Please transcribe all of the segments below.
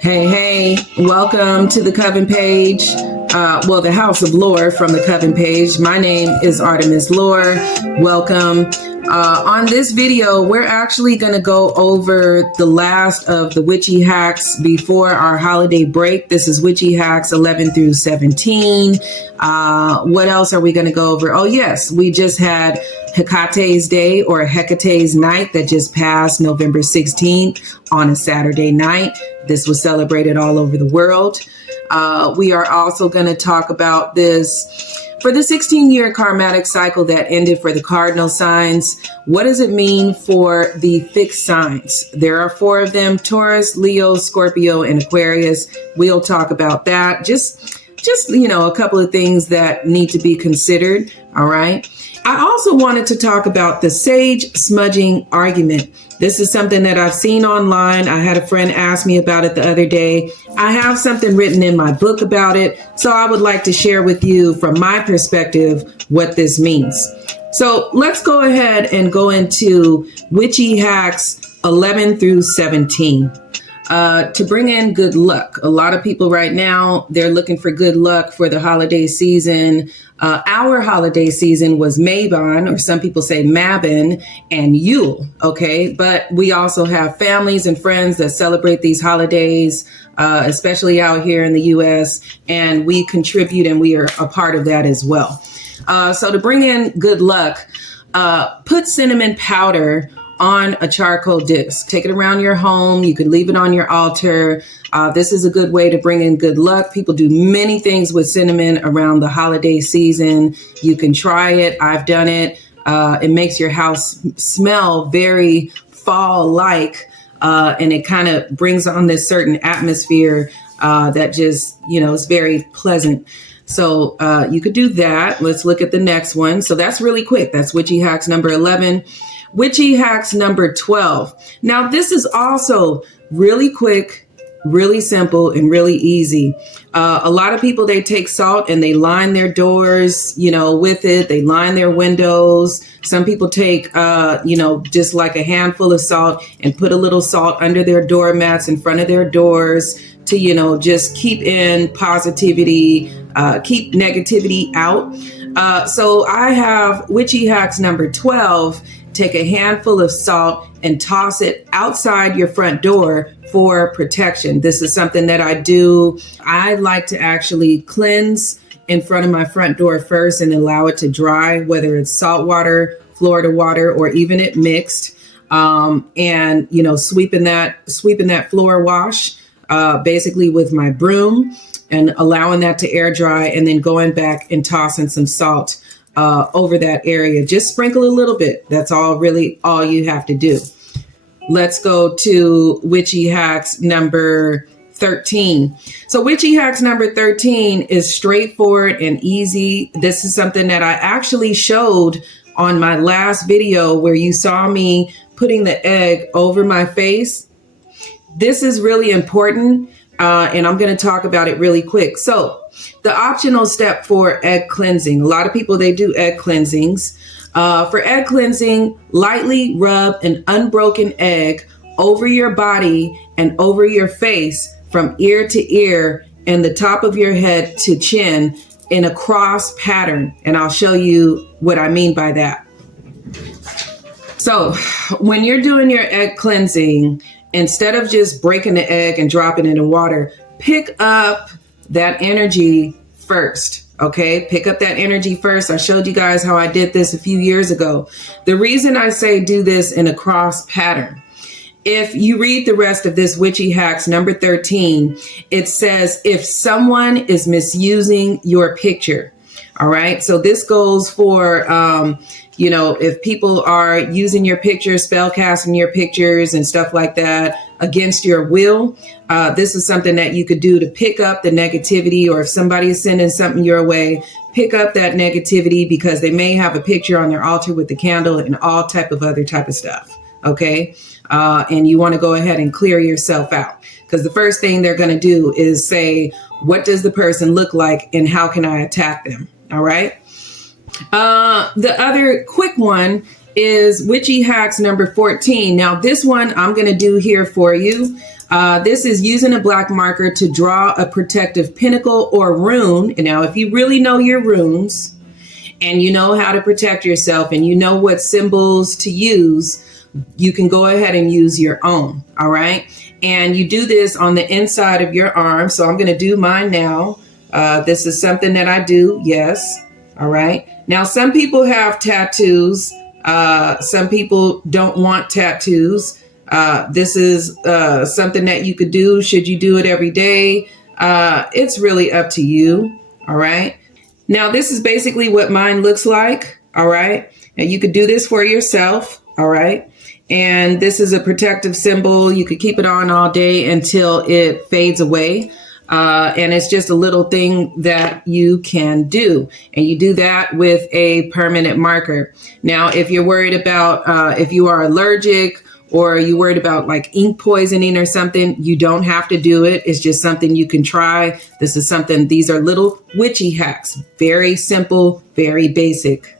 Hey, welcome to the Coven page. The House of Lore from the Coven page. My name is Artemis Lore. Welcome. On this video, we're actually going to go over the last of the Witchy hacks before our holiday break. This is Witchy hacks 11 through 17. What else are we going to go over? Oh, yes, we just had Hecate's Day or Hecate's Night that just passed November 16th on a Saturday night. This was celebrated all over the world. We are also going to talk about this for the 16-year karmatic cycle that ended for the cardinal signs. What does it mean for the fixed signs? There are 4 of them: Taurus, Leo, Scorpio, and Aquarius. We'll talk about that. Just a couple of things that need to be considered. All right. I also wanted to talk about the sage smudging argument. This is something that I've seen online. I had a friend ask me about it the other day. I have something written in my book about it, so I would like to share with you from my perspective what this means. So let's go ahead and go into Witchy hacks 11 through 17. To bring in good luck. A lot of people right now, they're looking for good luck for the holiday season. Our holiday season was Mabon, or some people say Mabon, and Yule, okay? But we also have families and friends that celebrate these holidays, especially out here in the U.S., and we contribute and we are a part of that as well. So to bring in good luck, put cinnamon powder on a charcoal disc. Take it around your home. You could leave it on your altar. This is a good way to bring in good luck. People do many things with cinnamon around the holiday season. You can try it. I've done it. It makes your house smell very fall-like, and it kind of brings on this certain atmosphere that just, is very pleasant. So you could do that. Let's look at the next one. So that's really quick. That's Witchy hacks number 11. Witchy hacks number 12. Now, this is also really quick, really simple, and really easy. A lot of people, they take salt and they line their doors, with it. They line their windows. Some people take, just like a handful of salt and put a little salt under their doormats in front of their doors to, just keep in positivity, keep negativity out. So I have Witchy hacks number 12. Take a handful of salt and toss it outside your front door for protection. This is something that I do. I like to actually cleanse in front of my front door first and allow it to dry, whether it's salt water, Florida water, or even it mixed. And sweeping that floor wash, basically with my broom, and allowing that to air dry, and then going back and tossing some salt over that area. Just sprinkle a little bit. That's all you have to do. Let's go to Witchy hacks number 13. So Witchy hacks number 13 is straightforward and easy. This is something that I actually showed on my last video where you saw me putting the egg over my face. This is really important, and I'm going to talk about it really quick. So the optional step for egg cleansing. A lot of people, they do egg cleansings. For egg cleansing, lightly rub an unbroken egg over your body and over your face from ear to ear and the top of your head to chin in a cross pattern. And I'll show you what I mean by that. So when you're doing your egg cleansing, instead of just breaking the egg and dropping it in water, pick up that energy first. Okay, pick up that energy first. I showed you guys how I did this a few years ago. The reason I say do this in a cross pattern, if you read the rest of this Witchy hacks number 13, it says if someone is misusing your picture. All right, so this goes for if people are using your pictures, spell casting your pictures and stuff like that against your will, this is something that you could do to pick up the negativity. Or if somebody is sending something your way, pick up that negativity, because they may have a picture on their altar with the candle and all type of other type of stuff. Okay. And you want to go ahead and clear yourself out, because the first thing they're going to do is say, what does the person look like and how can I attack them? All right. The other quick one is Witchy Hacks number 14. Now, this one I'm going to do here for you. This is using a black marker to draw a protective pinnacle or rune. Now, if you really know your runes and you know how to protect yourself and you know what symbols to use, you can go ahead and use your own. All right. And you do this on the inside of your arm. So I'm going to do mine now. This is something that I do. Yes. All right. Now, some people have tattoos. Some people don't want tattoos. This is something that you could do. Should you do it every day? It's really up to you. All right. Now, this is basically what mine looks like. All right. And you could do this for yourself. All right. And this is a protective symbol. You could keep it on all day until it fades away. And it's just a little thing that you can do. And you do that with a permanent marker. Now, if you're worried about if you are allergic or you're worried about like ink poisoning or something, you don't have to do it. It's just something you can try. This is something, these are little witchy hacks. Very simple, very basic.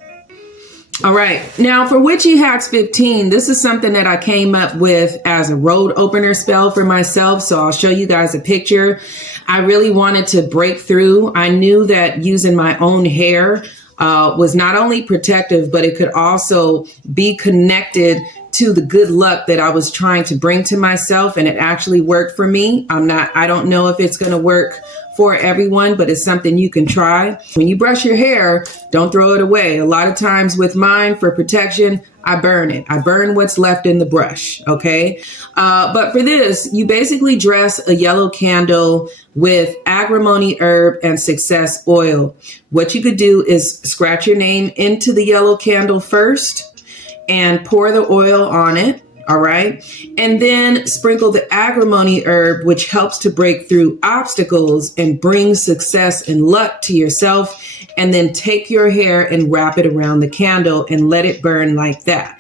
All right. Now for Witchy Hacks 15, this is something that I came up with as a road opener spell for myself. So I'll show you guys a picture. I really wanted to break through. I knew that using my own hair was not only protective, but it could also be connected to the good luck that I was trying to bring to myself. And it actually worked for me. I don't know if it's going to work for everyone, but it's something you can try. When you brush your hair, don't throw it away. A lot of times with mine, for protection, I burn it. I burn what's left in the brush. Okay. But for this, you basically dress a yellow candle with agrimony herb and success oil. What you could do is scratch your name into the yellow candle first and pour the oil on it. All right. And then sprinkle the agrimony herb, which helps to break through obstacles and bring success and luck to yourself. And then take your hair and wrap it around the candle and let it burn like that.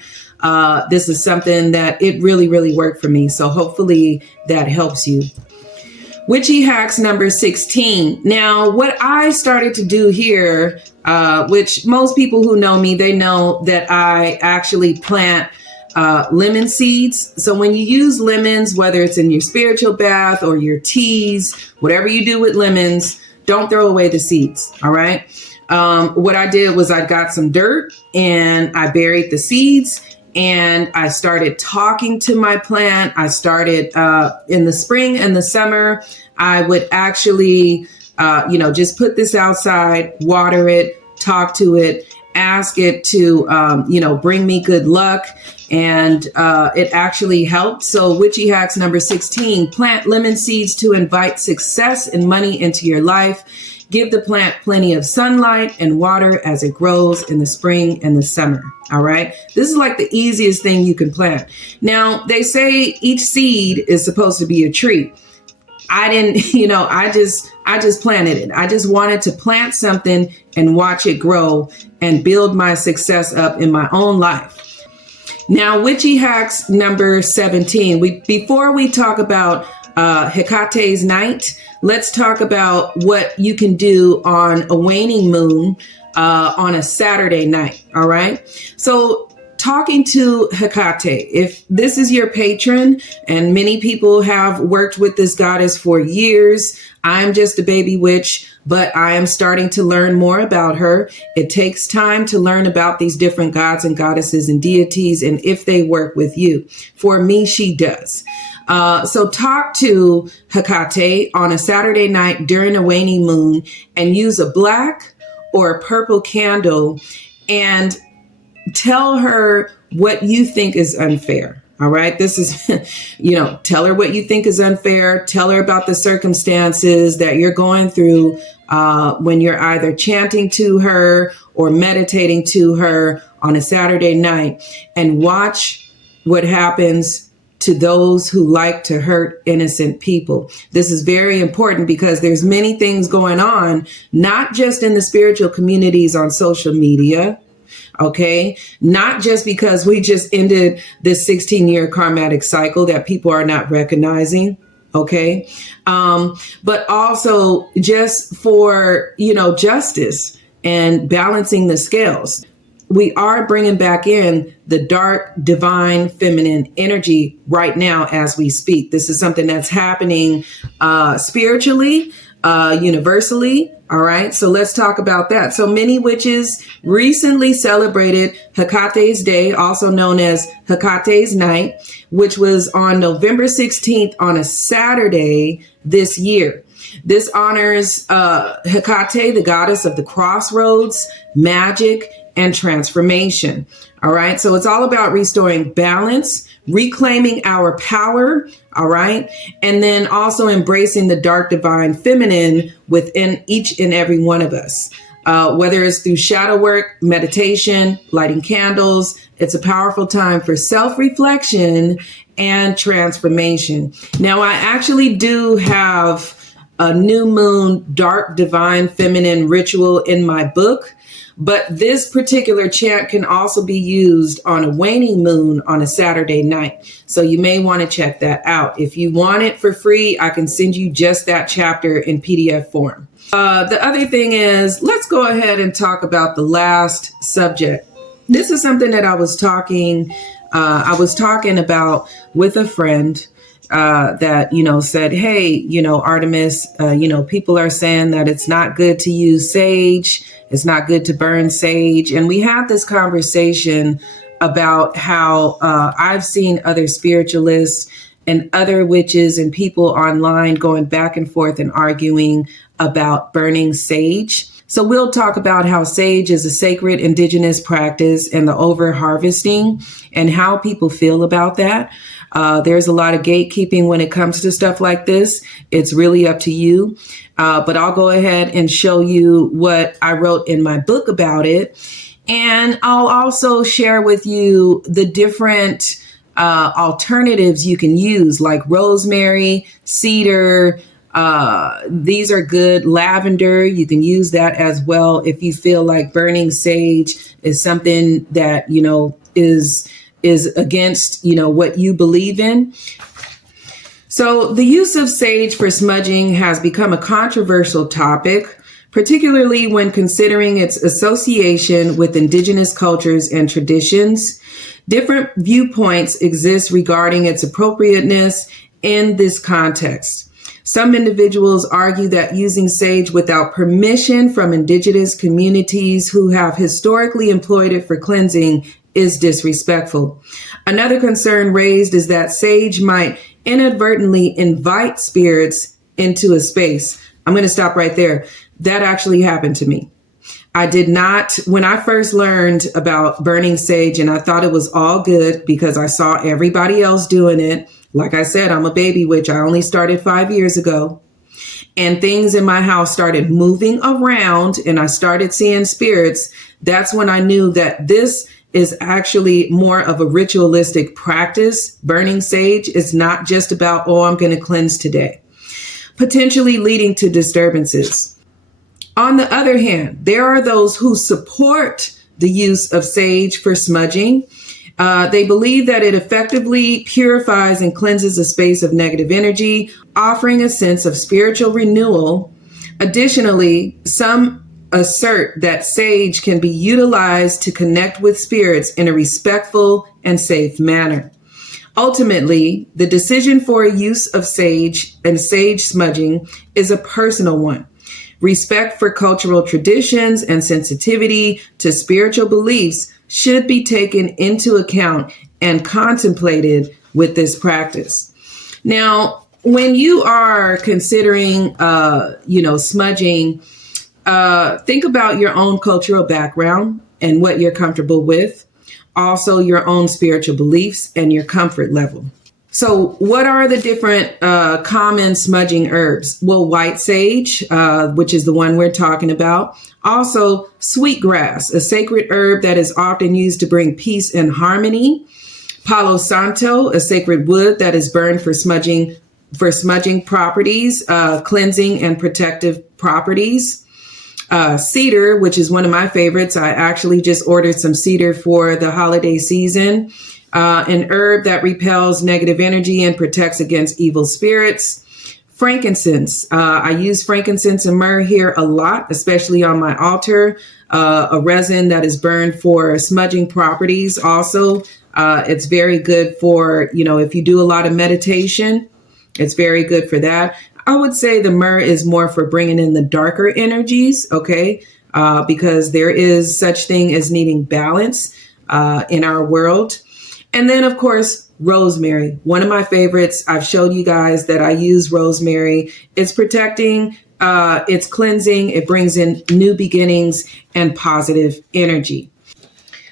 This is something that it really, really worked for me. So hopefully that helps you. Witchy Hacks number 16. Now, what I started to do here, which most people who know me, they know that I actually plant lemon seeds. So when you use lemons, whether it's in your spiritual bath or your teas, whatever you do with lemons, don't throw away the seeds. All right. What I did was I got some dirt and I buried the seeds and I started talking to my plant. I started in the spring and the summer. I would actually, just put this outside, water it, talk to it, ask it to, bring me good luck. And it actually helped. So Witchy Hacks number 16, plant lemon seeds to invite success and money into your life. Give the plant plenty of sunlight and water as it grows in the spring and the summer. All right. This is like the easiest thing you can plant. Now, they say each seed is supposed to be a tree. I didn't, I just planted it. I just wanted to plant something and watch it grow and build my success up in my own life. Now, Witchy Hacks number 17. Before we talk about Hecate's night, let's talk about what you can do on a waning moon on a Saturday night. All right. So talking to Hecate, if this is your patron, and many people have worked with this goddess for years, I'm just a baby witch, but I am starting to learn more about her. It takes time to learn about these different gods and goddesses and deities and if they work with you. For me, she does. So talk to Hecate on a Saturday night during a waning moon and use a black or a purple candle and tell her what you think is unfair. All right. This is, tell her what you think is unfair. Tell her about the circumstances that you're going through when you're either chanting to her or meditating to her on a Saturday night, and watch what happens to those who like to hurt innocent people. This is very important because there's many things going on, not just in the spiritual communities on social media. Okay. Not just because we just ended this 16-year karmatic cycle that people are not recognizing. Okay. But also just for, justice and balancing the scales. we are bringing back in the dark, divine, feminine energy right now as we speak. This is something that's happening spiritually, universally. All right. So let's talk about that. So many witches recently celebrated Hecate's Day, also known as Hecate's Night, which was on November 16th on a Saturday this year. This honors Hecate, the goddess of the crossroads, magic, and transformation. All right. So it's all about restoring balance, reclaiming our power. All right. And then also embracing the dark, divine feminine within each and every one of us. Whether it's through shadow work, meditation, lighting candles, it's a powerful time for self-reflection and transformation. Now, I actually do have a new moon, dark, divine, feminine ritual in my book. But this particular chant can also be used on a waning moon on a Saturday night. So you may want to check that out. If you want it for free, I can send you just that chapter in PDF form. The other thing is, let's go ahead and talk about the last subject. This is something that I was talking about with a friend that, said, hey, Artemis, people are saying that it's not good to use sage. It's not good to burn sage. And we had this conversation about how I've seen other spiritualists and other witches and people online going back and forth and arguing about burning sage. So we'll talk about how sage is a sacred indigenous practice and the over harvesting and how people feel about that. There's a lot of gatekeeping when it comes to stuff like this. It's really up to you. But I'll go ahead and show you what I wrote in my book about it. And I'll also share with you the different alternatives you can use, like rosemary, cedar. These are good. Lavender, you can use that as well if you feel like burning sage is something that, is against, what you believe in. So the use of sage for smudging has become a controversial topic, particularly when considering its association with indigenous cultures and traditions. Different viewpoints exist regarding its appropriateness in this context. Some individuals argue that using sage without permission from indigenous communities who have historically employed it for cleansing is disrespectful. Another concern raised is that sage might inadvertently invite spirits into a space. I'm going to stop right there. That actually happened to me. I did not, when I first learned about burning sage, and I thought it was all good because I saw everybody else doing it. Like I said, I'm a baby witch. I only started 5 years ago. And things in my house started moving around and I started seeing spirits. That's when I knew that this is actually more of a ritualistic practice. Burning sage is not just about, I'm going to cleanse today, potentially leading to disturbances. On the other hand, there are those who support the use of sage for smudging. They believe that it effectively purifies and cleanses a space of negative energy, offering a sense of spiritual renewal. Additionally, some assert that sage can be utilized to connect with spirits in a respectful and safe manner. Ultimately, the decision for a use of sage and sage smudging is a personal one. Respect for cultural traditions and sensitivity to spiritual beliefs should be taken into account and contemplated with this practice. Now, when you are considering, smudging, think about your own cultural background and what you're comfortable with. Also, your own spiritual beliefs and your comfort level. So what are the different common smudging herbs? Well, white sage, which is the one we're talking about. Also, sweetgrass, a sacred herb that is often used to bring peace and harmony. Palo Santo, a sacred wood that is burned for smudging properties, cleansing and protective properties. Cedar, which is one of my favorites. I actually just ordered some cedar for the holiday season. An herb that repels negative energy and protects against evil spirits. frankincense. I use frankincense and myrrh here a lot, especially on my altar. A resin that is burned for smudging properties. Also, it's very good for, if you do a lot of meditation, it's very good for that. I would say the myrrh is more for bringing in the darker energies, okay? Because there is such thing as needing balance in our world. And then, of course, rosemary, one of my favorites. I've showed you guys that I use rosemary. It's protecting, it's cleansing, it brings in new beginnings and positive energy.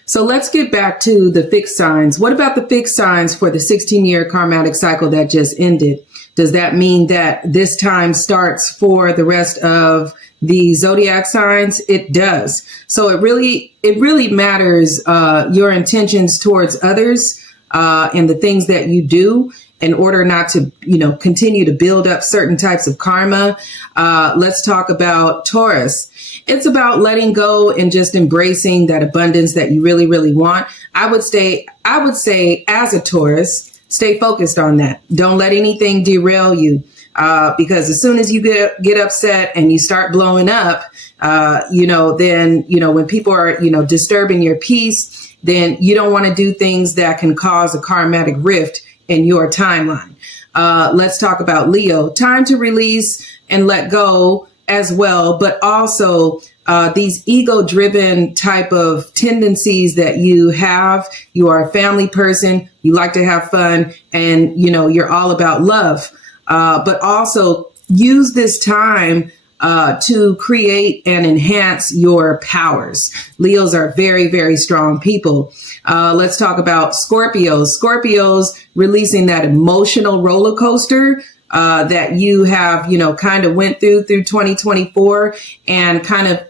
So let's get back to the fixed signs. What about the fixed signs for the 16-year karmatic cycle that just ended? Does that mean that this time starts for the rest of the zodiac signs? It does. So it really matters your intentions towards others and the things that you do in order not to, continue to build up certain types of karma. Let's talk about Taurus. It's about letting go and just embracing that abundance that you really, really want. I would say as a Taurus, stay focused on that. Don't let anything derail you. Because as soon as you get upset and you start blowing up, then, when people are, disturbing your peace, then you don't want to do things that can cause a karmatic rift in your timeline. Let's talk about Leo. Time to release and let go as well, but also these ego-driven type of tendencies that you have. You are a family person, you like to have fun, and you're all about love. But also use this time to create and enhance your powers. Leos are very, very strong people. Let's talk about Scorpios. Scorpios releasing that emotional roller coaster that you have, kind of went through 2024 and kind of,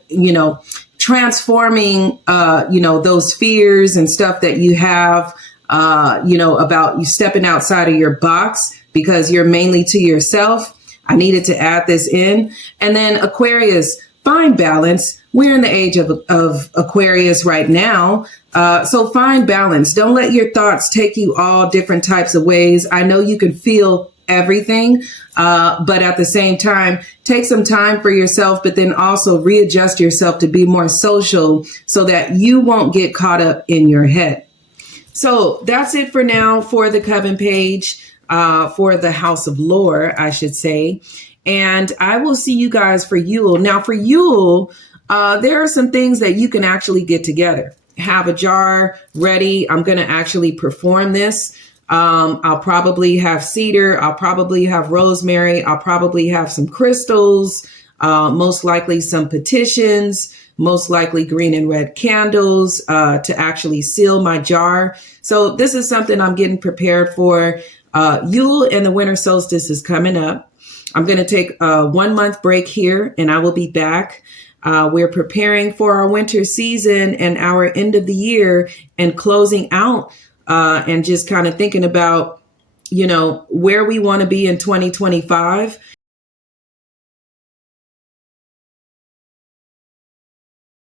transforming, those fears and stuff that you have, about you stepping outside of your box because you're mainly to yourself. I needed to add this in. And then Aquarius, find balance. We're in the age of Aquarius right now. So find balance. Don't let your thoughts take you all different types of ways. I know you can feel everything, but at the same time, take some time for yourself, but then also readjust yourself to be more social so that you won't get caught up in your head. So that's it for now for the Coven page, for the House of Lore, I should say. And I will see you guys for Yule. Now for Yule, there are some things that you can actually get together. Have a jar ready. I'm going to actually perform this. I'll probably have cedar. I'll probably have rosemary. I'll probably have some crystals, most likely some petitions, most likely green and red candles to actually seal my jar. So this is something I'm getting prepared for. Yule and the winter solstice is coming up. I'm going to take a 1 month break here and I will be back. We're preparing for our winter season and our end of the year and closing out and just kind of thinking about, where we want to be in 2025.